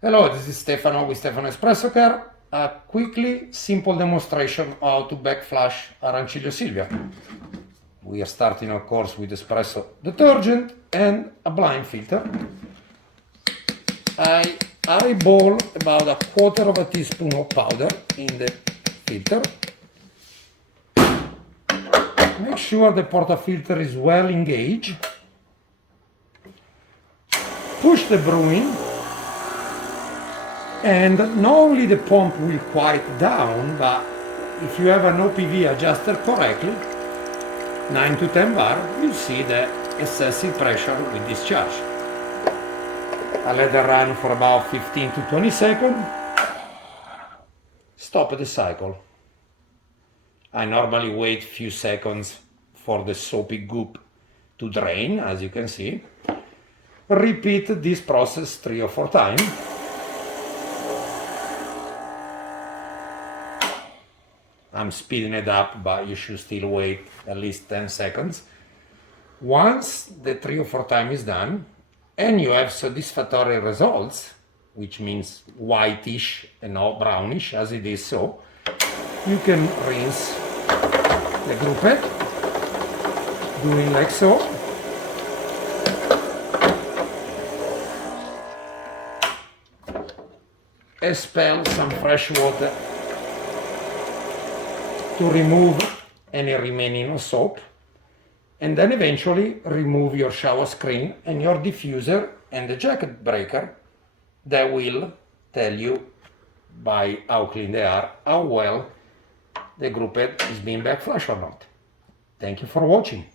Hello, this is Stefano with Stefano Espresso Care. A quickly simple demonstration how to backflush a Rancilio Silvia. We are starting of course with espresso detergent and a blind filter. I eyeball about a quarter of a teaspoon of powder in the filter. Make sure the portafilter is well engaged. Push the brew in. And not only the pump will quiet down, but if you have an OPV adjuster correctly, 9 to 10 bar, you see the excessive pressure will discharge. I let it run for about 15 to 20 seconds. Stop the cycle. I normally wait a few seconds for the soapy goop to drain, as you can see. Repeat this process 3 or 4 times. I'm speeding it up, but you should still wait at least 10 seconds. Once the 3 or 4 times is done, and you have satisfactory results, which means whitish and not brownish, as it is so, you can rinse the groupet, doing like so. Expel some fresh water to remove any remaining soap, and then eventually remove your shower screen and your diffuser and the jacket breaker. That will tell you by how clean they are, how well the groupet is being backflushed or not. Thank you for watching.